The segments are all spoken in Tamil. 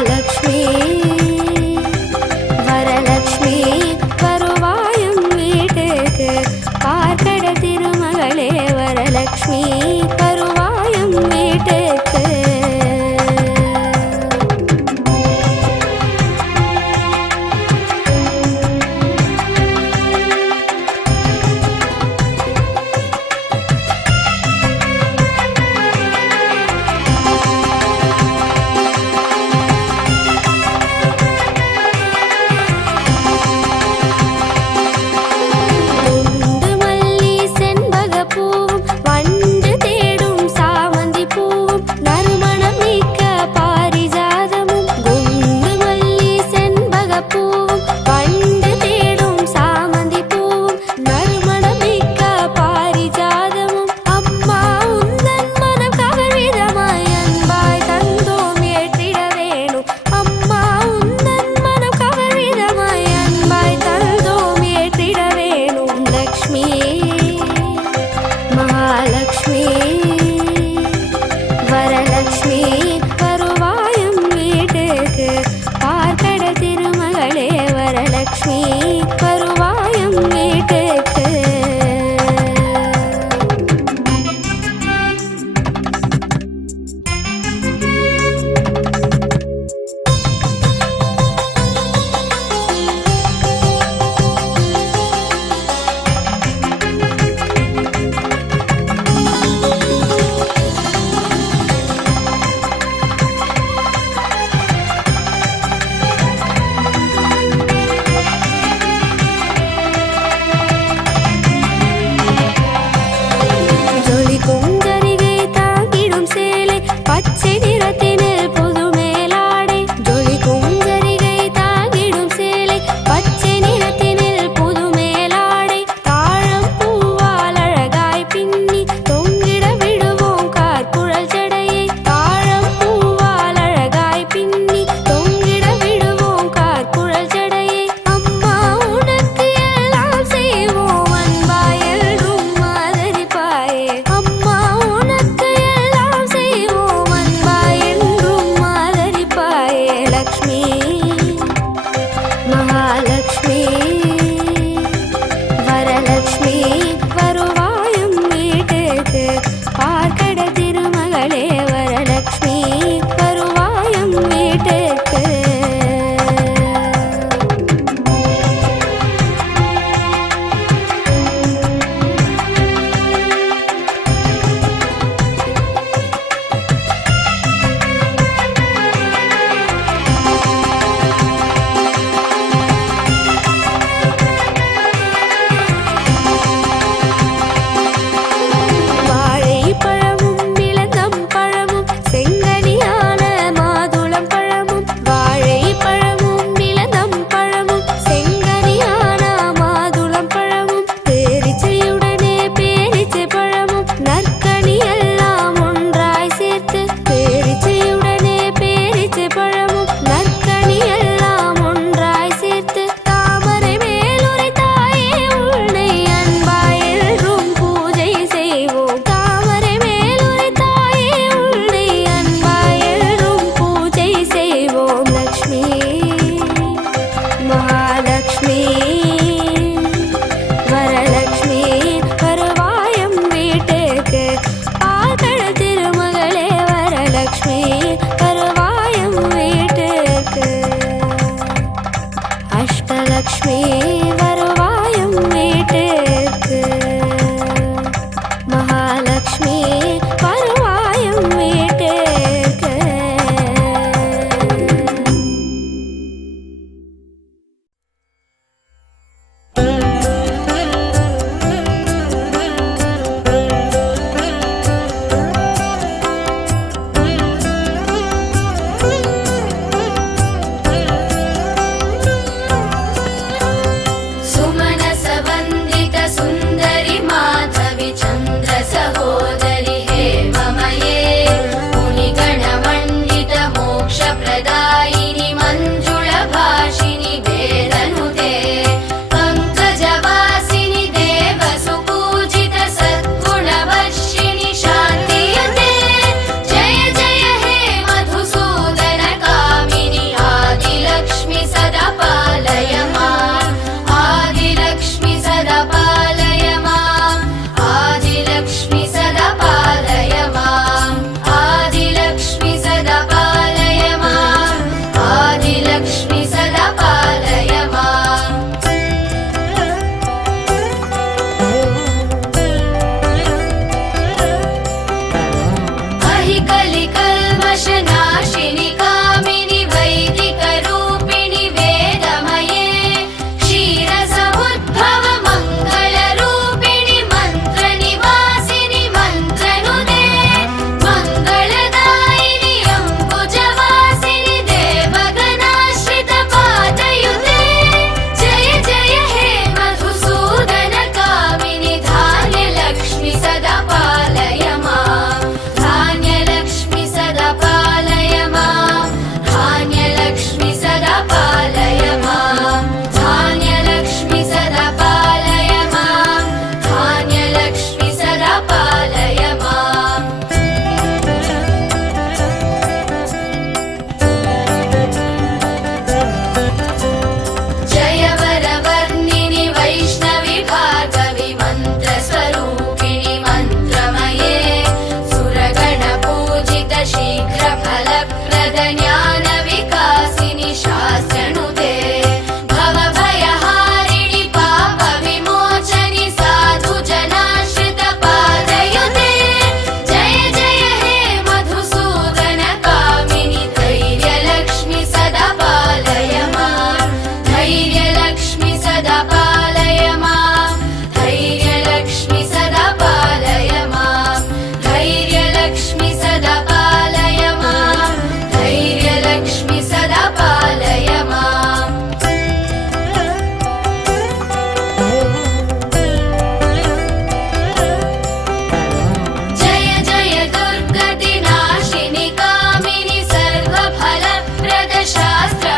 மகாலட்சுமி வரலட்சுமி வருவாயும் வீட்டுக்கு பார்க்கட திருமகளே வரலட்சுமி வருவாயும் வீட்டுக்கு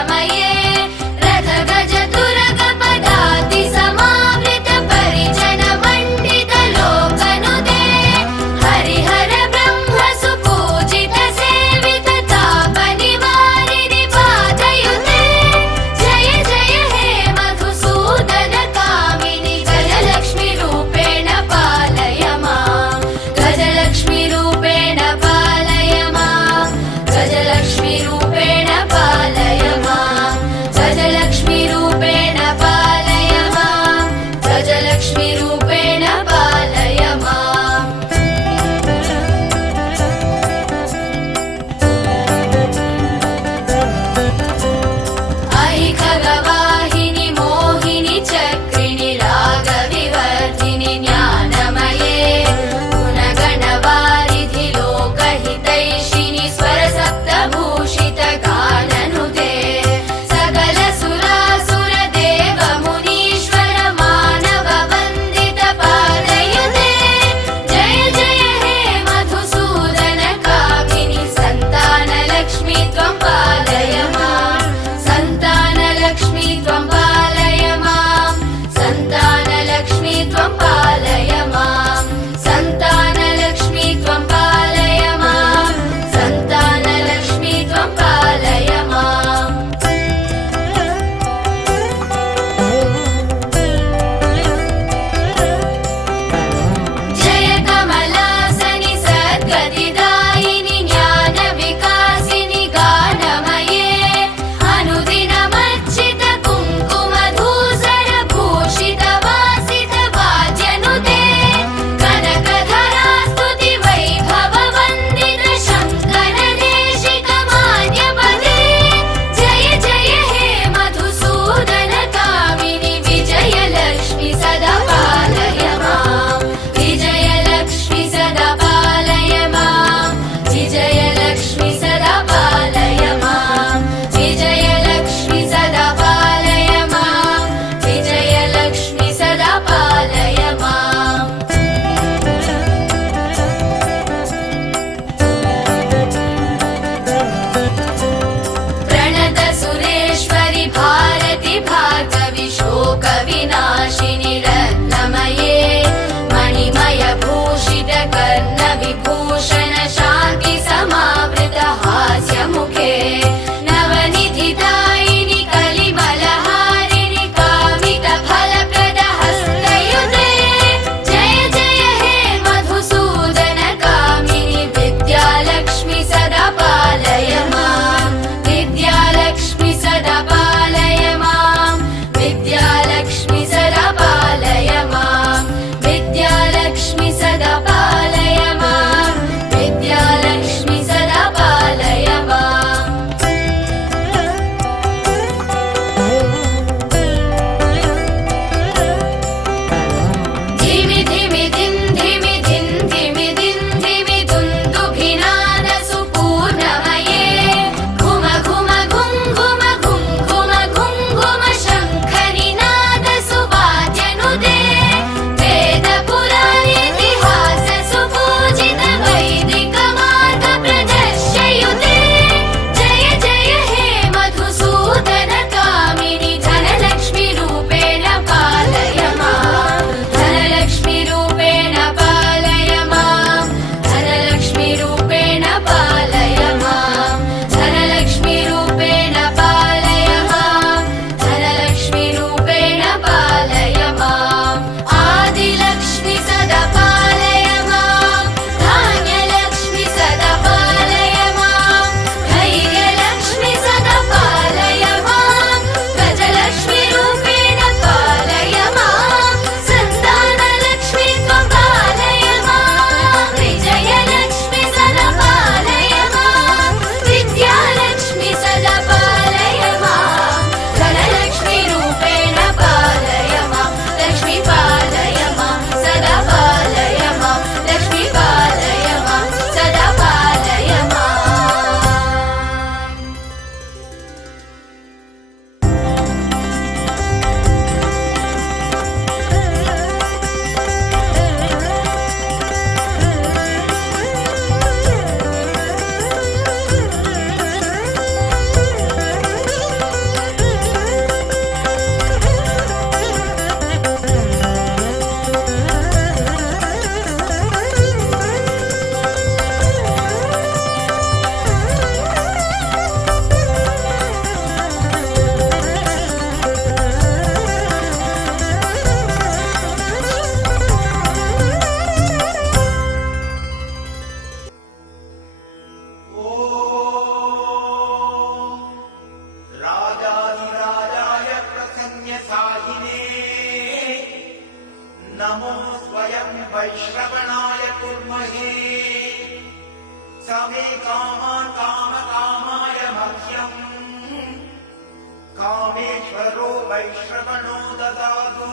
ज्ञानमये रथ गज तुरग पदाति समावृत परिजन मंडित लोकनुदे हरिहर ब्रह्म सुपूजित सेवित ताप निवारिणि पादयुते जय जय हे मधुसूदन कामिनि गजलक्ष्मी रूपेण पालय मां गजलक्ष्मी रूपेण पालय मां गजलक्ष्मी रूपेण पालय मां गजलक्ष्मी रूपेण पालय मां गजलक्ष्मी रूपेण पालय मां अयि खगवाहिनि मोहिनि चक्रिणि रागविवर्धिनि ज्ञानमये गुणगणवारिधि लोकहितैषिणि स्वरसप्तभूषित गाननुते सकल सुरासुर देव मुनीश्वर मानव वन्दित पादयुते जय जय हे मधुसूदन कामिनि सन्तानलक्ष्मी त्वं पालय मां सन्तानलक्ष्मी त्वं पालय मां सन्तानलक्ष्मी त्वं पालय मां सन्तानलक्ष्मी त्वं पालय मां सन्तानलक्ष्मी त्वं पालय मां जय कमलासनि सद्गतिदायिनि ज्ञानविकासिनि गानमये अनुदिनमर्चित कुङ्कुमधूसर भूषित वासित वाद्यनुते कनकधरास्तुति वैभव वन्दित शङ्कर देशिक मान्यपदे जय जय हे मधुसूदन कामिनि विजयलक्ष्मी सदा पालय मां विजयलक्ष्मी सदा पालय मां विजयलक्ष्मी सदा पालय मां विजयलक्ष्मी सदा पालय मां विजयलक्ष्मी सदा पालय मां प्रणत सुरेश्वरि भारति भार्गवि शोक विनाशिनि रत्नमये मणिमय भूषित कर्ण विभूषण शान्ति समावृत हास्य मुखे नवनिधिदायिनि कलिमलहारिणि कामित फलप्रद हस्तयुते जय जय हे मधुसूदन कामिनि विद्यालक्ष्मी सदा पालय मां विद्यालक्ष्मी सदा पालय मां विद्यालक्ष्मी सदा पालय मां विद्यालक्ष्मी सदा पालय मां विद्यालक्ष्मी सदा पालय मां धिमि धिमि धिं धिमि धिं धिमि धिं धिमि दुन्दुभिनाद सुपूर्णमये घुम घुम घुं घुम घुं घुम कामान् कामकामाय मह्यम् कामेश्वरो वैश्रवणो ददातु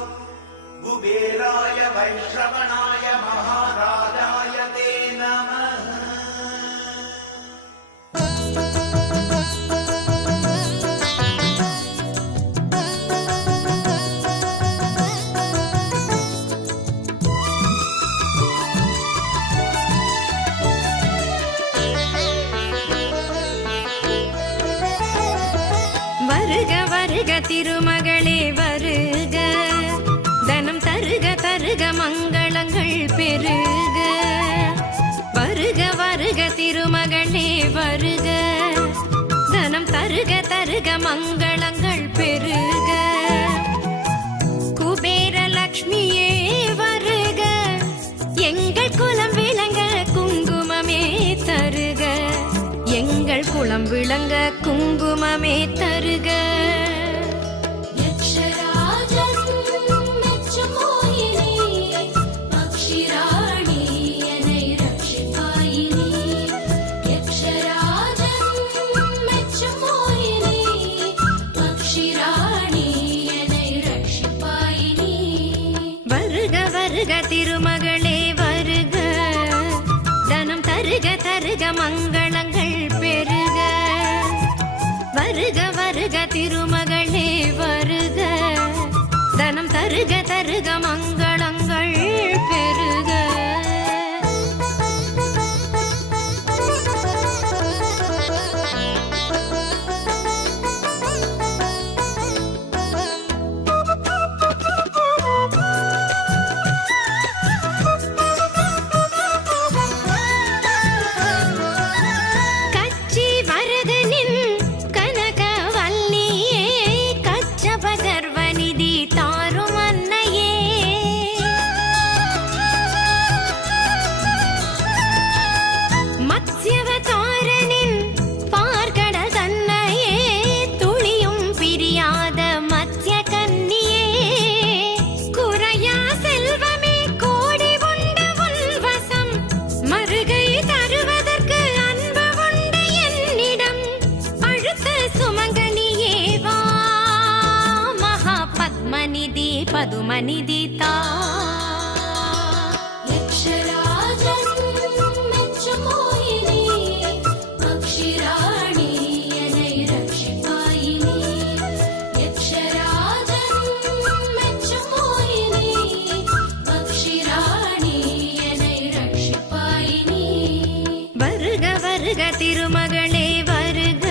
कुबेराय वैश्रवणाय महाराजाय ते नमः। வருக வருக திருமகளே வருக, தனம் தருக தருக மங்களங்கள் பெருக. வருக வருக திருமகளே வருக, தனம் தருக தருக மங்களங்கள் பெருக. குபேர லக்ஷ்மியே வருக, எங்கள் குலம் விளங்க குங்குமமே தருக. எங்கள் குலம் விளங்க குங்குமமே தருக. யக்ஷராஜன் மெச்சும் மோகினி, பக்ஷிராணி என்னை ரட்சிப்பாயினி. யக்ஷராஜன் மெச்சும் மோகினி, பக்ஷிராணி என்னை ரட்சிப்பாயினி. வருக வருக திருமகளே வருக, தனம் தருக தருக மங்களங்கள் பெருக. வருக வருக திருமகளே வருக, தனம் தருக தருக மங்களங்கள் பெருக. கச்சி வரதனின் கனகவல்லியே, கச்சபகர்வநிதி தாரும் அன்னையே. மத்ஸ்யவதாரனின் பார்க்கடல் தன்னையே, துளியும் பிரியாத மத்ய கன்னியே. குறையா செல்வமே கோடி உண்ட உள்வசம், மறுகை தருவதற்கு அன்பு உண்டு என்னிடம். அழுத்த சுமங்கலியே வா, மகா பத்மநிதி பதுமநிதி தா. யக்ஷராஜன் மெச்சும் மோகினி, பக்ஷிராணி என்னை ரட்சிப்பாயினி. யக்ஷராஜன் மெச்சும் மோகினி, பக்ஷிராணி என்னை ரட்சிப்பாயினி. வருக வருக திருமகளே வருக,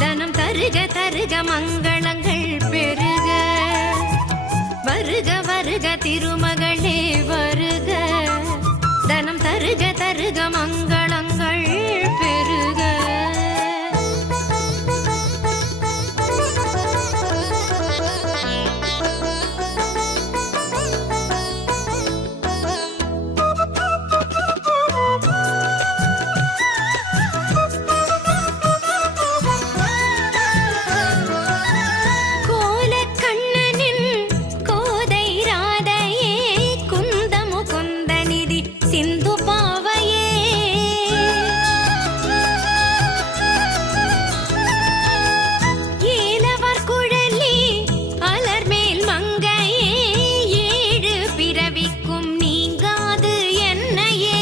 தனம் தருக தருக மங்களங்கள் பெருக. வருக வருக திருமகளே வருக, தனம் தருக தருக மங்களங்கள் பெருக. கோலக்கண்ணனின் கோதை ராதையே, குந்த முகுந்தநிதி சிந்து பாவையே. ஏலவர் குழலி அலர்மேல் மங்கையே, ஏழு பிறவிக்கும் நீங்காது என்னையே.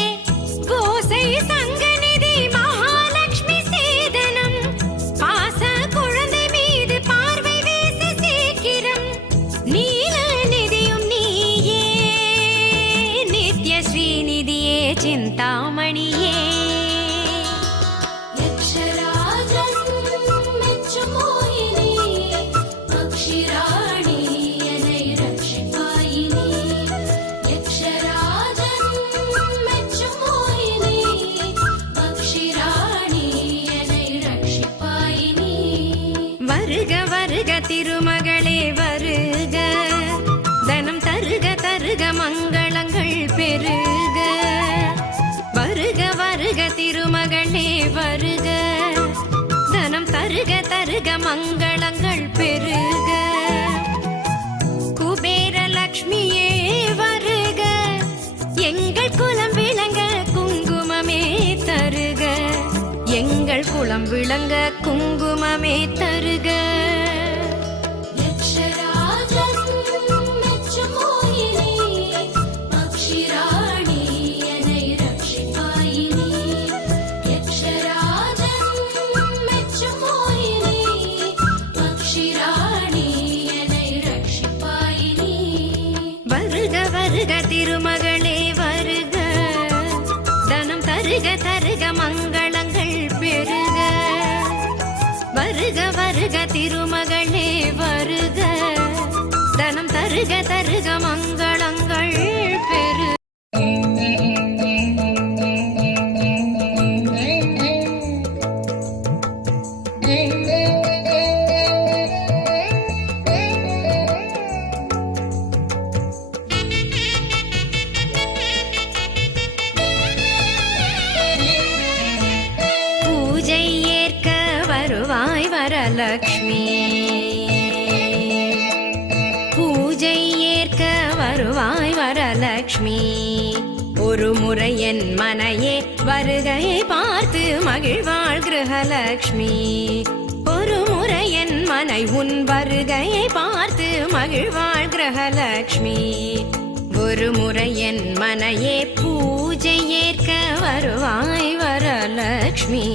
கோசை சங்கநிதி மகாலட்சுமி சேதனம், பாச குழந்தை மீது பார்வை வீசி சீக்கிரம். நீல நிதியும் நீயே, நித்ய ஸ்ரீநிதியே சிந்தாமணியே. யக்ஷராஜன் மெச்சும் மோகினி, பக்ஷிராணி என்னை ரட்சிப்பாயினி. யக்ஷராஜன் மெச்சும் மோகினி, பக்ஷிராணி என்னை ரட்சிப்பாயினி. வருக வருக திருமகளே வருக, தனம் தருக தருக மங்களங்கள் பெருக. வருக வருக திருமகளே வருக, தனம் தருக தருக மங்களங்கள் பெருக. குபேர லக்ஷ்மியே வருக, எங்கள் குலம் விளங்க குங்குமமே தருக. திங்கள் குளம் விளங்க குங்குமமே தருக. யக்ஷராஜன் மெச்சும் மோகினி, பக்ஷிராணி என்னை ரட்சிப்பாயினி. யக்ஷராஜன் மெச்சும் மோகினி, பக்ஷிராணி என்னை ரட்சிப்பாயினி. வருக வருக திருமகளே வருக, தனம் தருக தருக மங்களங்கள் பெருக. வருக வருக திருமகளே வருக, தனம் தருக தருக மங்களங்கள் பெருக. பூஜை ஏற்க வருவாய் வரலக்ஷ்மி, பூஜை ஏற்க வருவாய் வரலக்ஷ்மி. ஒரு முறை என் மனையே வருகையை பார்த்து மகிழ்வாள் கிரகலக்ஷ்மி. ஒரு முறை என் மனை உன் வருகையை பார்த்து மகிழ்வாள் கிரகலக்ஷ்மி. ஒரு முறை என் மனையே பூஜை ஏற்க வருவாய் வரலக்ஷ்மி.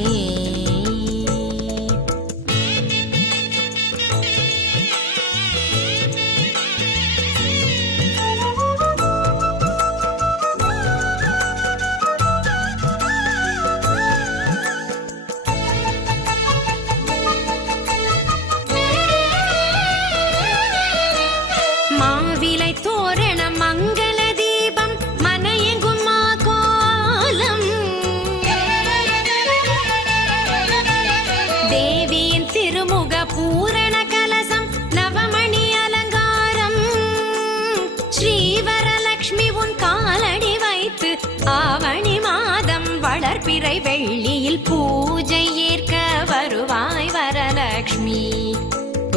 மாவிலை தோரணம் மங்கள தீபம் மனையெங்கும் மாகோலம். தேவியின் திருமுக பூரண கலசம் நவமணி அலங்காரம். ஸ்ரீவரலக்ஷ்மி உன் காலடி வைத்து ஆவணி மாதம் வளர்பிறை வெள்ளியில் பூஜை ஏற்க வருவாய் வரலக்ஷ்மி.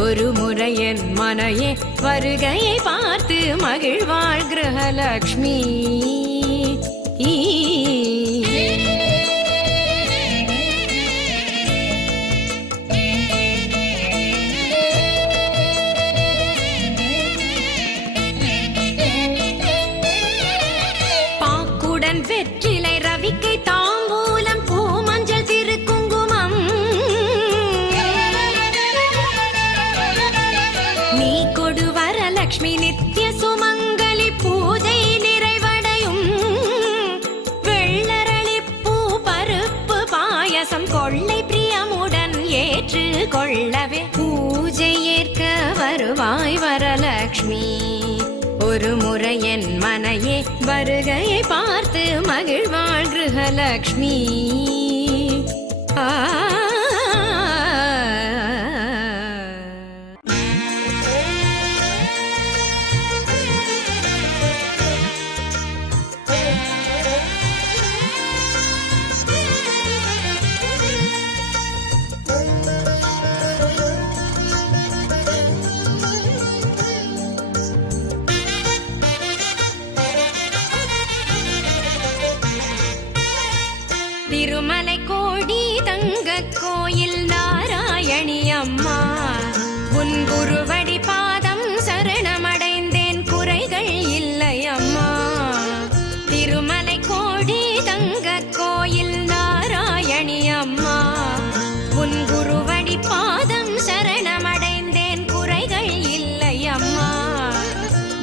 ஒரு முறை என் மனையே வருகையை பார்த்து மகிழ்வாள் கிரகலக்ஷ்மி. பாக்குடன் வெற்றிலை ரவிக்கை தாம்பூலம் பூமஞ்சள் திருக்குங்குமம். நீ கொடு வரலக்ஷ்மி நித்திய சுமங்கலி பூஜை நிறைவடையும். வெள்ளரளிப்பூ பருப்பு பாயசம் கொள்ளை பிரியமுடன் ஏற்று கொள்ளவே பூஜை ஏற்க வருவாய் வரலக்ஷ்மி. ஒரு முறை என் மனையே வருகையை பார்த்து மகிழ்வாள் கிரகலக்ஷ்மி. ஆ திருமலை கோடி தங்க கோயில் நாராயணி அம்மா, உன் குருவடி பாதம் சரணமடைந்தேன் குறைகள் இல்லை அம்மா. திருமலை கோடி தங்க கோயில் நாராயணி அம்மா, உன் குருவடி பாதம் சரணமடைந்தேன் குறைகள் இல்லை அம்மா.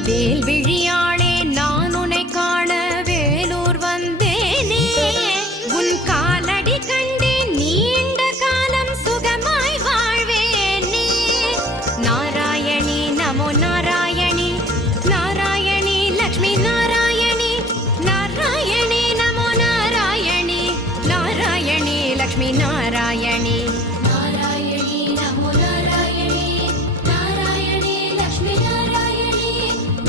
வேல்விழியாளே நான் உன்னை காண வேலூர் வந்தேனே, உன் காலடி கண்டேன் நீண்ட காலம் சுகமாய் வாழ்வேனே. நாராயணி நமோ நாராயணி, நாராயணி லக்ஷ்மி நாராயணி, நாராயணி நமோ நாராயணி, நாராயணி லக்ஷ்மி நாராயணி. நாராயணி நமோ நாராயணி, நாராயணி லக்ஷ்மி நாராயணி,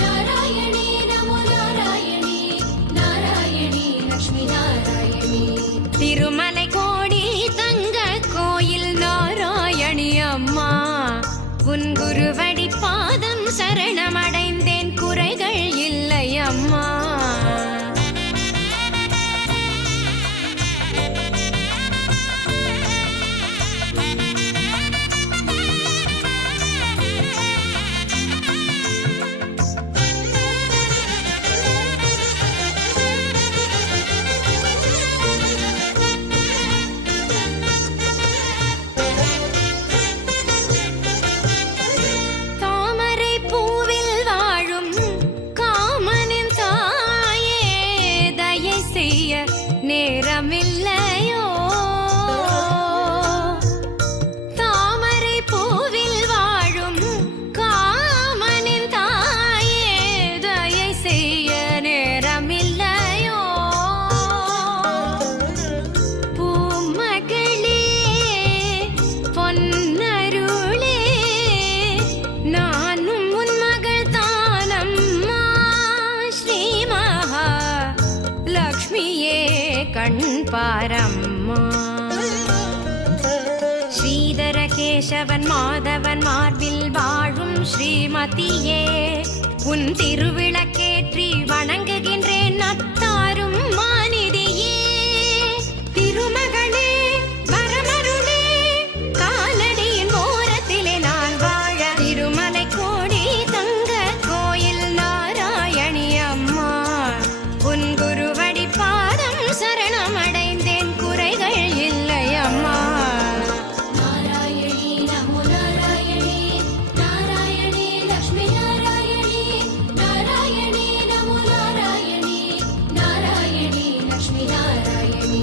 நாராயணி நமோ நாராயணி, நாராயணி லக்ஷ்மி நாராயணி. திருமலை கோடி தங்க கோயில் நாராயணி அம்மா, உன் குருவடி பாதம் சரணமடைந்தேன் குறைகள் இல்லை அம்மா. பாரம்மா. ஸ்ரீதர கேசவன் மாதவன் மார்பில் வாழும் ஸ்ரீமதியே, உன் திருவிளக்கேற்றி வணங்குகின்றேன் அத்தாரும் மாநிதியே. திருமகளே வரமருளே, காலடியின் ஓரத்திலே நான் வாழ, திருமலை கோடி தங்க கோயில் நாராயணி அம்மா, உன் குருவடி பாதம் சரணமடைந்தேன், குறைகள் இல்லை அம்மா. நாராயணி நமோ நாராயணி, நாராயணி லக்ஷ்மி நாராயணி, நாராயணி நமோ நாராயணி, நாராயணி லக்ஷ்மி நாராயணி.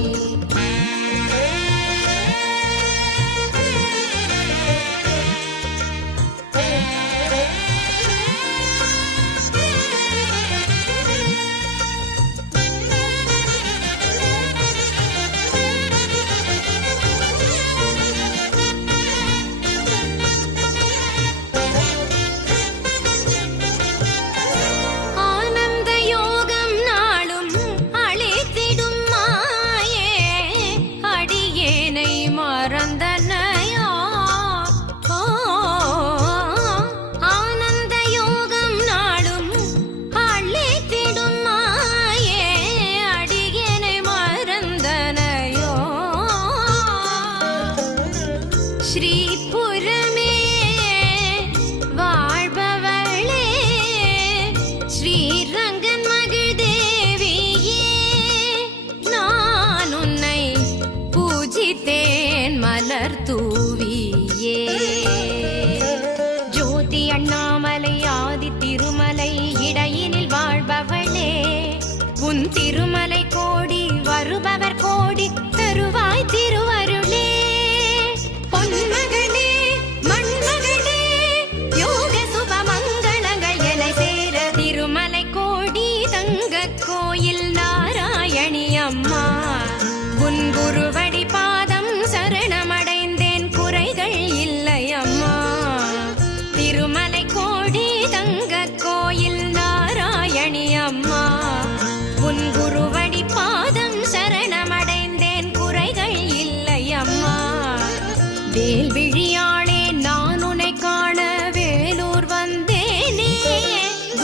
ஆனந்த யோகம் நாளும் அளித்திடும் மாயே, அடியேனை மறந்தனையா. ஓ, ஆனந்த யோகம் நாளும் அளித்திடும் மாயே, அடியேனை மறந்தனையோ. ஸ்ரீபுரமே வாழ்பவளே, ஸ்ரீரங்கன் மகள் தேவியே, நான் உன்னை பூஜித்தேன் மலர் தூவியே. ஜோதி அண்ணாமலை ஆதி திருமலை இடையினில் வாழ்பவளே, உன் திருமலை கோடி வருபவர் கோடி தருவாய் திருவருளே. பொன்மகளே மண்மகளே, யோக சுப மங்களங்கள் என சேர, திருமலை கோடி தங்க கோயில் நாராயணி அம்மா, உன் குருவடி பாதம் சரணமடைந்தேன், குறைகள் இல்லை அம்மா. திருமலை கோடி தங்க கோயில் நாராயணி அம்மா, உன் குருவடி பாதம் சரணமடைந்தேன், குறைகள் இல்லை அம்மா. வேல்விழியாளே நான் உன்னை காண வேலூர் வந்தேனே,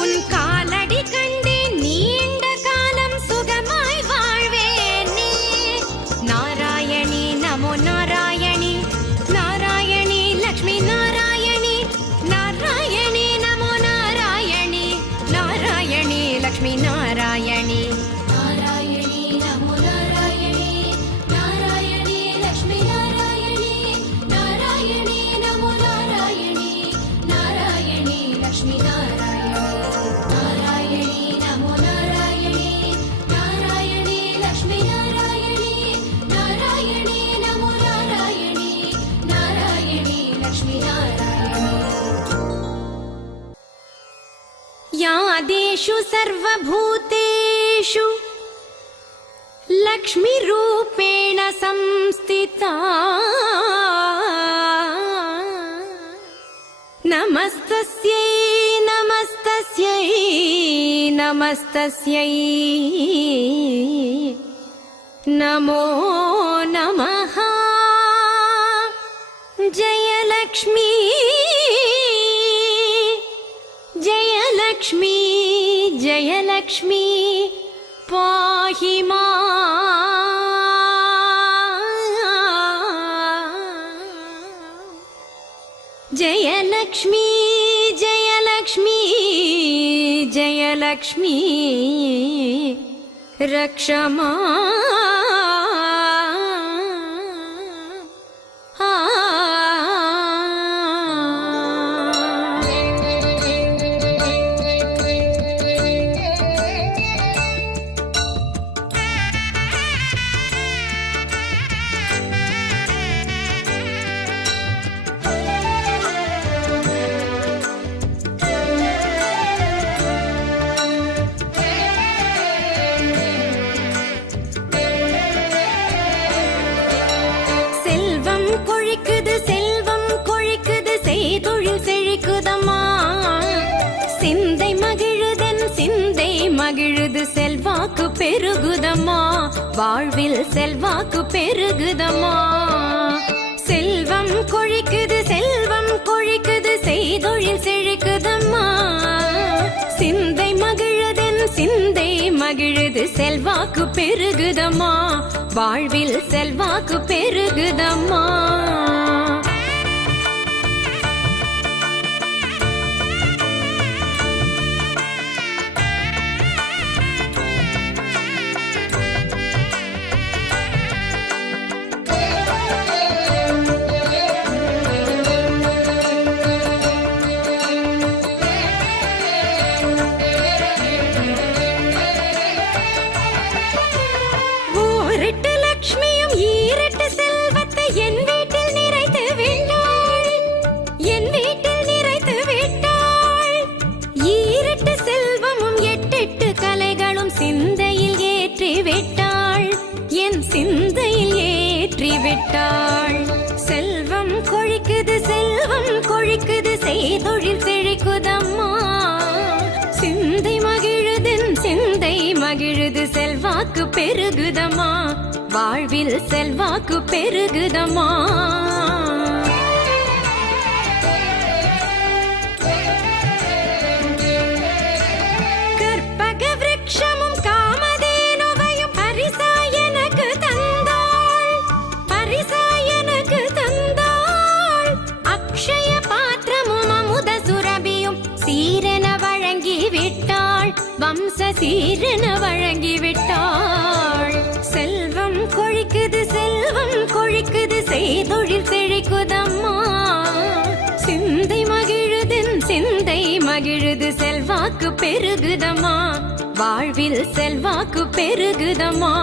உன் காலடி கண்டேன் நீண்ட காலம் சுகமாய் வாழ்வேனே. நாராயணி நமோ நாராயணி, நாராயணி லக்ஷ்மி நாராயணி, நாராயணி நமோ நாராயணி, நாராயணி லக்ஷ்மி நாராயணி. நாராயணி நமோ நாராயணி, நாராயணி லக்ஷ்மி நாராயணி, நாராயணி நமோ நாராயணி, நாராயணி லக்ஷ்மி நாராயணி. நாராயணி நமோ நாராயணி, நாராயணி லக்ஷ்மி நாராயணி, நாராயணி நமோ நாராயணி, நாராயணி லக்ஷ்மி நாராயணி. यादेषु सर्वभूतेषु लक्ष्मीरूपेण संस्थिता, नमस्तस्यै नमस्तस्यै नमस्तस्यै नमो नमः. जयलक्ष्मी जयलक्ष्मी जयलक्ष्मी पाहि माम्. जयलक्ष्मी जयलक्ष्मी जयलक्ष्मी रक्ष பெருகுதம்மா, வாழ்வில் செல்வாக்கு பெருகுதம்மா. செல்வம் கொழிக்குது, செல்வம் கொழிக்குது, செய்தொழில் செழிக்குதம்மா. சிந்தை மகிழுதென் சிந்தை மகிழுது, செல்வாக்கு பெருகுதம்மா, வாழ்வில் செல்வாக்கு பெருகுதம்மா. செல்வம் கொழிக்குது, செல்வம் கொழிக்குது, செய்தொழில் செழிக்குதம்மா. சிந்தை மகிழுதென் சிந்தை மகிழுது, செல்வாக்கு பெருகுதம்மா, வாழ்வில் செல்வாக்கு பெருகுதம்மா. வம்ச சீரன வழங்கிவிட்டாள். செல்வம் கொழிக்குது, செல்வம் கொழிக்குது, செய்தொழில் செழிக்குதம்மா. சிந்தை மகிழுதென் சிந்தை மகிழுது, செல்வாக்கு பெருகுதம்மா, வாழ்வில் செல்வாக்கு பெருகுதம்மா.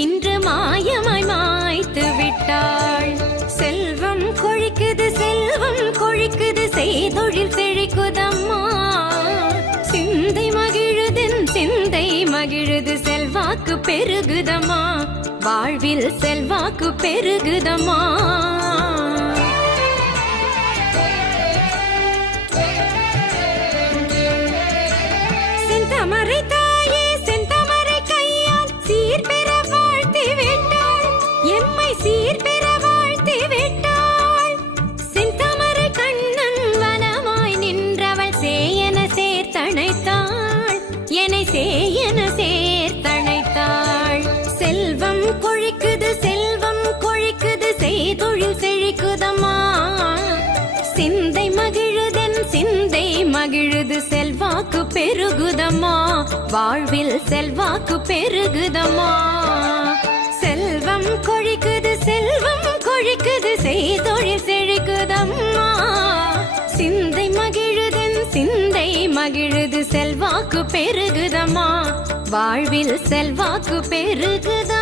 இன்று மாயமாய் மாய்த்து விட்டாள். செல்வம் கொழிக்குது, செல்வம் கொழிக்குது, செய்தொழில் செழிக்குதம்மா. சிந்தை மகிழுதென் சிந்தை மகிழுது, செல்வாக்கு பெருகுதம்மா, வாழ்வில் செல்வாக்கு பெருகுதம்மா. செந்தமரை தாயே செந்தமரை கையால் சீர்பெற எம்மை சீர்பெற வாழ்த்தி விட்டாள். செந்தமரை கண்ணன் வனமாய் நின்றவள் சேயன சேர்த்தணைத்தாள், என்னை சேயன சேர்த்தணைத்தாள். செல்வம் கொழிக்குது, செல்வம் கொழிக்குது, செய்தொழில் செழிக்குதம்மா. சிந்தை மகிழுதென் சிந்தை மகிழுது, செல்வாக்கு பெருகுதம்மா, வாழ்வில் செல்வாக்கு பெருகுதம்மா. செல்வம் கொழிக்குது, செல்வம் கொழிக்குது, செய்தொழில் செழிக்குதம்மா. சிந்தை மகிழுதென் சிந்தை மகிழுது, செல்வாக்கு பெருகுதம்மா, வாழ்வில் செல்வாக்கு பெருகுதம்மா.